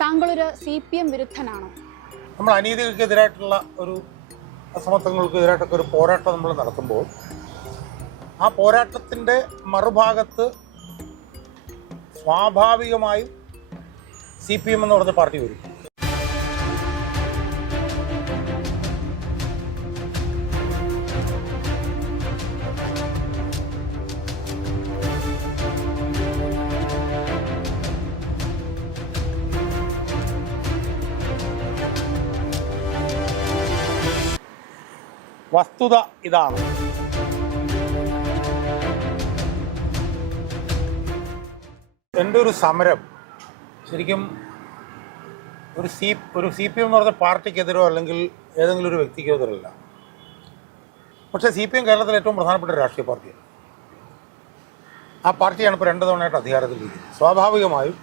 താങ്കളൊരു C P M വിരുദ്ധനാണോ? നമ്മൾ അനീതികൾക്കെതിരായിട്ടുള്ള ഒരു അസമത്വങ്ങൾക്കെതിരായിട്ടൊക്കെ ഒരു പോരാട്ടം നമ്മൾ നടത്തുമ്പോൾ ആ പോരാട്ടത്തിന്റെ മറുഭാഗത്ത് സ്വാഭാവികമായും സി പി എം എന്ന് പറഞ്ഞ പാർട്ടി വരും. വസ്തുത ഇതാണ്. എന്റെ ഒരു സമരം ശരിക്കും ഒരു സി ഒരു സി പി എം എന്ന് പറഞ്ഞ പാർട്ടിക്കെതിരോ അല്ലെങ്കിൽ ഏതെങ്കിലും ഒരു വ്യക്തിക്കോ എതിരല്ല പക്ഷേ സി പി എം കേരളത്തിലെ ഏറ്റവും പ്രധാനപ്പെട്ട രാഷ്ട്രീയ പാർട്ടിയാണ്. ആ പാർട്ടിയാണ് ഇപ്പോൾ രണ്ട് തവണയായിട്ട് അധികാരത്തിലിരിക്കുന്നത് സ്വാഭാവികമായും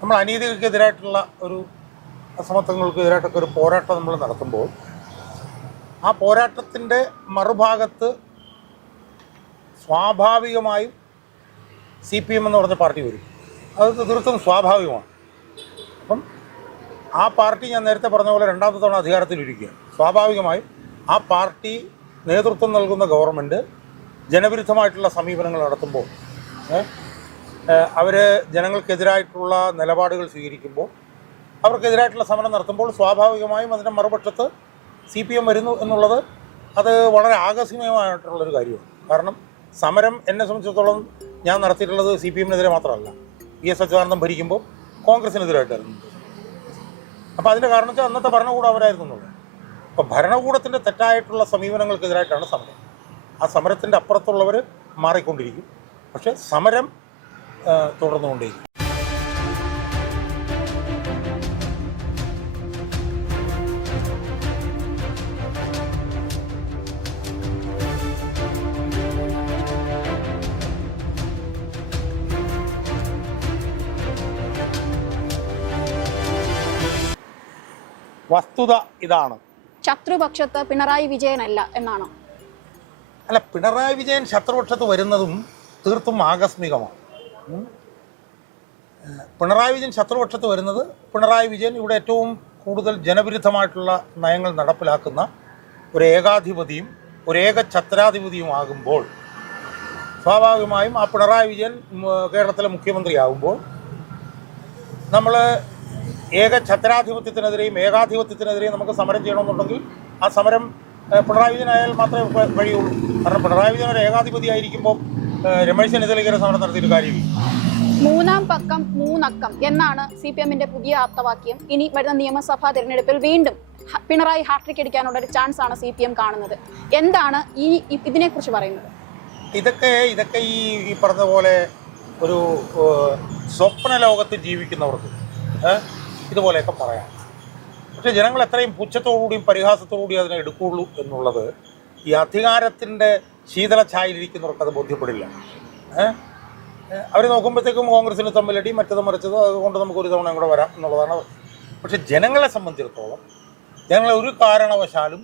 നമ്മൾ അനീതികൾക്കെതിരായിട്ടുള്ള ഒരു അസമത്വങ്ങൾക്കെതിരായിട്ടൊക്കെ ഒരു പോരാട്ടം നമ്മൾ നടത്തുമ്പോൾ ആ പോരാട്ടത്തിന്റെ മറുഭാഗത്ത് സ്വാഭാവികമായും സി പി എം എന്ന് പറഞ്ഞ പാർട്ടി വരും. അത് തീർത്തും സ്വാഭാവികമാണ്. അപ്പം ആ പാർട്ടി ഞാൻ നേരത്തെ പറഞ്ഞ പോലെ രണ്ടാമത്തെ തവണ അധികാരത്തിലിരിക്കുകയാണ് സ്വാഭാവികമായും ആ പാർട്ടി നേതൃത്വം നൽകുന്ന ഗവൺമെന്റ് ജനവിരുദ്ധമായിട്ടുള്ള സമീപനങ്ങൾ നടത്തുമ്പോൾ അവർ ജനങ്ങൾക്കെതിരായിട്ടുള്ള നിലപാടുകൾ സ്വീകരിക്കുമ്പോൾ അവർക്കെതിരായിട്ടുള്ള സമരം നടത്തുമ്പോൾ സ്വാഭാവികമായും അതിന്റെ മറുപക്ഷത്ത് സി പി എം വരുന്നു എന്നുള്ളത് അത് വളരെ ആകസ്മികമായിട്ടുള്ളൊരു കാര്യമാണ്. കാരണം സമരം എന്നെ സംബന്ധിച്ചിടത്തോളം ഞാൻ നടത്തിയിട്ടുള്ളത് സി പി എമ്മിനെതിരെ മാത്രമല്ല. വി എസ് അച്യുതാനന്ദൻ ഭരിക്കുമ്പോൾ കോൺഗ്രസിനെതിരായിട്ടായിരുന്നു. അപ്പോൾ അതിന്റെ കാരണം വെച്ചാൽ അന്നത്തെ ഭരണകൂടം അവരായിരുന്നു എന്നുള്ളത്. അപ്പോൾ ഭരണകൂടത്തിന്റെ തെറ്റായിട്ടുള്ള സമീപനങ്ങൾക്കെതിരായിട്ടാണ് സമരം. ആ സമരത്തിന്റെ അപ്പുറത്തുള്ളവർ മാറിക്കൊണ്ടിരിക്കും. പക്ഷേ സമരം തുടർന്നുകൊണ്ടേയിരിക്കും. വസ്തുത ഇതാണ്. ശത്രുപക്ഷത്ത് പിണറായി വിജയൻ അല്ല എന്നാണോ? അല്ല പിണറായി വിജയൻ ശത്രുപക്ഷത്ത് വരുന്നതും തീർത്തും ആകസ്മികമാണ്. പിണറായി വിജയൻ ശത്രുപക്ഷത്ത് വരുന്നത് പിണറായി വിജയൻ ഇവിടെ ഏറ്റവും കൂടുതൽ ജനവിരുദ്ധമായിട്ടുള്ള നയങ്ങൾ നടപ്പിലാക്കുന്ന ഒരു ഏകാധിപതിയും ഒരു ഏക ഛത്രാധിപതിയും ആകുമ്പോൾ സ്വാഭാവികമായും ആ പിണറായി വിജയൻ കേരളത്തിലെ മുഖ്യമന്ത്രിയാകുമ്പോൾ നമ്മൾ ഏക ഛത്രാധിപത്യത്തിനെതിരെയും ഏകാധിപത്യത്തിനെതിരെയും നമുക്ക് സമരം ചെയ്യണമെന്നുണ്ടെങ്കിൽ ആ സമരം പിണറായി വിജയനായാൽ മാത്രമേ വഴിയുള്ളൂ. കാരണം പിണറായി വിജയൻ ഒരു ഏകാധിപതി ആയിരിക്കുമ്പോൾ രമേശ് ചെന്നിത്തലയ്ക്കൊരു സമരം നടത്തിയിട്ട് കാര്യമില്ല. മൂന്നാം പക്കം മൂന്നക്കം എന്നാണ് സി പി എമ്മിന്റെ പുതിയ ആപ്തവാക്യം. ഇനി വരുന്ന നിയമസഭാ തിരഞ്ഞെടുപ്പിൽ വീണ്ടും പിണറായി ഹാട്രിക് അടിക്കാനുള്ള ഒരു ചാൻസ് ആണ് സി പി എം കാണുന്നത്. എന്താണ് ഈ ഇതിനെക്കുറിച്ച് പറയുന്നത്? ഇതൊക്കെ ഇതൊക്കെ ഈ ഈ പറഞ്ഞ പോലെ ഒരു സ്വപ്ന ലോകത്ത് ജീവിക്കുന്നവർക്ക് ഇതുപോലെയൊക്കെ പറയാം. പക്ഷേ ജനങ്ങൾ എത്രയും പുച്ഛത്തോടുകൂടിയും പരിഹാസത്തോടുകൂടിയും അതിനെ എടുക്കുകയുള്ളൂ എന്നുള്ളത് ഈ അധികാരത്തിന്റെ ശീതള ഛായയിലിരിക്കുന്നവർക്ക് അത് ബോധ്യപ്പെടില്ല. അവർ നോക്കുമ്പോഴത്തേക്കും കോൺഗ്രസിന് തമ്മിലടി മറ്റത് മറിച്ചത് അതുകൊണ്ട് നമുക്ക് ഒരു തവണ കൂടെ വരാം എന്നുള്ളതാണ്. പക്ഷേ ജനങ്ങളെ സംബന്ധിച്ചിടത്തോളം ജനങ്ങളെ ഒരു കാരണവശാലും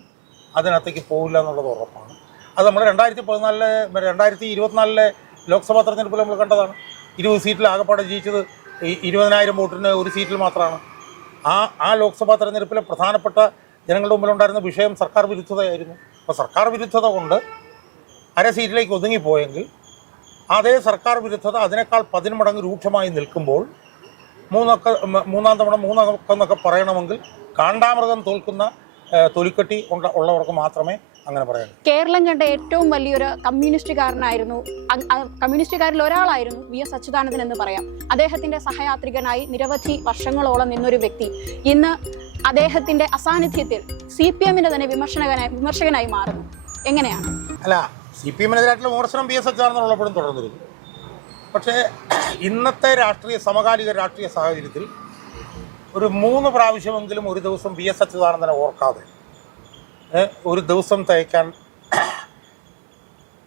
അതിനകത്തേക്ക് പോകില്ല എന്നുള്ളത് ഉറപ്പാണ്. അത് നമ്മൾ രണ്ടായിരത്തി പതിനാലിലെ രണ്ടായിരത്തി ഇരുപത്തിനാലിലെ ലോക്സഭാ തെരഞ്ഞെടുപ്പിൽ നമ്മൾ കണ്ടതാണ്. ഇരുപത് സീറ്റിൽ ആകെപ്പാടെ ജയിച്ചത് ഇരുപതിനായിരം വോട്ടിന് ഒരു സീറ്റിൽ മാത്രമാണ്. ആ ആ ലോക്സഭാ തെരഞ്ഞെടുപ്പിലെ പ്രധാനപ്പെട്ട ജനങ്ങളുടെ മുമ്പിലുണ്ടായിരുന്ന വിഷയം സർക്കാർ വിരുദ്ധതയായിരുന്നു. അപ്പോൾ സർക്കാർ വിരുദ്ധത കൊണ്ട് അര സീറ്റിലേക്ക് ഒതുങ്ങിപ്പോയെങ്കിൽ അതേ സർക്കാർ വിരുദ്ധത അതിനേക്കാൾ പതിന്മടങ്ങ് രൂക്ഷമായി നിൽക്കുമ്പോൾ മൂന്നൊക്കെ മൂന്നാം തവണ മൂന്നൊക്കെ എന്നൊക്കെ പറയണമെങ്കിൽ കാണ്ടാമൃഗം തോൽക്കുന്ന തൊലിക്കെട്ടി ഉള്ളവർക്ക് മാത്രമേ അങ്ങനെ പറയാം. കേരളം കണ്ട ഏറ്റവും വലിയൊരു കമ്മ്യൂണിസ്റ്റുകാരനായിരുന്നു. കമ്മ്യൂണിസ്റ്റുകാരിൽ ഒരാളായിരുന്നു വി എസ് അച്യുതാനന്ദൻ എന്ന് പറയാം. അദ്ദേഹത്തിന്റെ സഹയാത്രികനായി നിരവധി വർഷങ്ങളോളം നിന്നൊരു വ്യക്തി. ഇന്ന് അദ്ദേഹത്തിന്റെ അസാന്നിധ്യത്തിൽ സി പി എമ്മിന്റെ തന്നെ വിമർശകനായി വിമർശകനായി മാറുന്നു. എങ്ങനെയാണ്? അല്ല സി പി എമ്മിനെതിരായിട്ടുള്ള വിമർശനം ബി എസ് അച്യുതാനന്ദനുള്ളപ്പോഴും തുടർന്നിരുന്നു. പക്ഷേ ഇന്നത്തെ രാഷ്ട്രീയ സമകാലിക രാഷ്ട്രീയ സാഹചര്യത്തിൽ ഒരു മൂന്ന് പ്രാവശ്യമെങ്കിലും ഒരു ദിവസം വി എസ് അച്യുതാനന്ദനെ ഓർക്കാതെ ഒരു ദിവസം തയ്ക്കാൻ.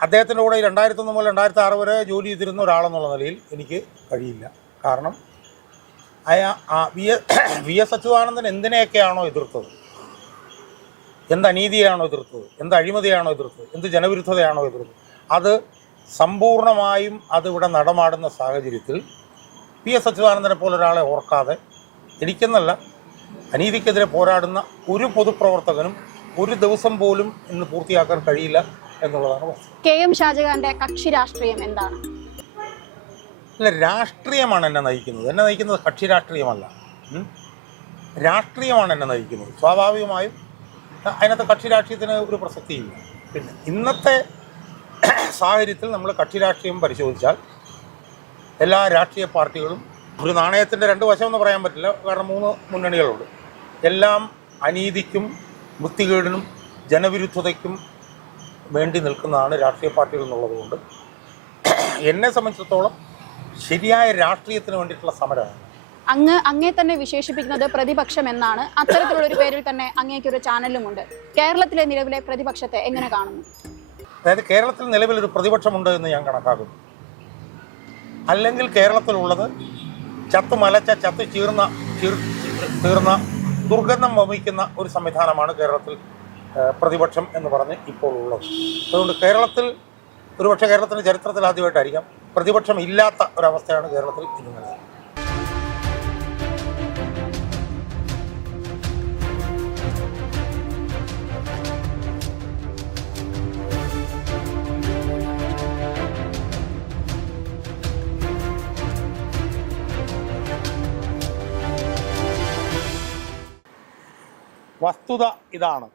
അദ്ദേഹത്തിന്റെ കൂടെ രണ്ടായിരത്തി ഒന്ന് മുതൽ രണ്ടായിരത്തി ആറ് വരെ ജോലി ചെയ്തിരുന്ന ഒരാളെന്നുള്ള നിലയിൽ എനിക്ക് കഴിയില്ല. കാരണം അയാ V S V S Achuthanandan എന്തിനെയൊക്കെയാണോ എതിർത്തത്? എന്ത് അനീതിയാണോ എതിർത്തത്? എന്ത് അഴിമതിയാണോ എതിർത്തത്? എന്ത് ജനവിരുദ്ധതയാണോ എതിർത്തത്? അത് സമ്പൂർണമായും അതിവിടെ നടമാടുന്ന സാഹചര്യത്തിൽ പി എസ് അച്യുതാനന്ദനെ പോലെ ഒരാളെ ഓർക്കാതെ എനിക്കെന്നല്ല അനീതിക്കെതിരെ പോരാടുന്ന ഒരു പൊതുപ്രവർത്തകനും ഒരു ദിവസം പോലും ഇന്ന് പൂർത്തിയാക്കാൻ കഴിയില്ല എന്നുള്ളതാണ് കെ എം ഷാജഹാന്റെ കക്ഷി രാഷ്ട്രീയം എന്താണ്? അല്ല രാഷ്ട്രീയമാണ് എന്നെ നയിക്കുന്നത്. എന്നെ നയിക്കുന്നത് കക്ഷി രാഷ്ട്രീയമല്ല. രാഷ്ട്രീയമാണ് എന്നെ നയിക്കുന്നത്. സ്വാഭാവികമായും അതിനകത്ത് കക്ഷി രാഷ്ട്രീയത്തിന് ഒരു പ്രസക്തിയില്ല. പിന്നെ ഇന്നത്തെ സാഹചര്യത്തിൽ നമ്മൾ കക്ഷി രാഷ്ട്രീയം പരിശോധിച്ചാൽ എല്ലാ രാഷ്ട്രീയ പാർട്ടികളും ഒരു നാണയത്തിന്റെ രണ്ട് വശം എന്ന് പറയാൻ പറ്റില്ല. കാരണം മൂന്ന് മുന്നണികളുണ്ട്. എല്ലാം അനീതിക്കും വൃത്തികേടിനും ജനവിരുദ്ധതയ്ക്കും വേണ്ടി നിൽക്കുന്നതാണ് രാഷ്ട്രീയ പാർട്ടികൾ എന്നുള്ളതുകൊണ്ട്. എന്നെ സംബന്ധിച്ചിടത്തോളം ശരിയായ രാഷ്ട്രീയത്തിന് വേണ്ടിയിട്ടുള്ള സമരമാണ്. അങ്ങ് അങ്ങേ തന്നെ വിശേഷിപ്പിക്കുന്നത് പ്രതിപക്ഷം എന്നാണ്. അത്തരത്തിലുള്ള ഒരു പേരിൽ തന്നെ അങ്ങേക്കൊരു ചാനലുമുണ്ട്. കേരളത്തിലെ നിലവിലെ പ്രതിപക്ഷത്തെ എങ്ങനെ കാണുന്നു? അതായത് കേരളത്തിൽ നിലവിലൊരു പ്രതിപക്ഷമുണ്ട് എന്ന് ഞാൻ കണക്കാക്കുന്നു. അല്ലെങ്കിൽ കേരളത്തിലുള്ളത് ചത്തു മലച്ച ചത്തു ചീർന്ന ചീർ- തീർന്ന ദുർഗന്ധം വമിക്കുന്ന ഒരു സംവിധാനമാണ് കേരളത്തിൽ പ്രതിപക്ഷം എന്ന് പറഞ്ഞ് ഇപ്പോൾ ഉള്ളത്. അതുകൊണ്ട് കേരളത്തിൽ ഒരുപക്ഷെ കേരളത്തിന്റെ ചരിത്രത്തിൽ ആദ്യമായിട്ടായിരിക്കാം പ്രതിപക്ഷം ഇല്ലാത്ത ഒരവസ്ഥയാണ് കേരളത്തിൽ ഇന്ന് വസ്തുത ഇതാണ്.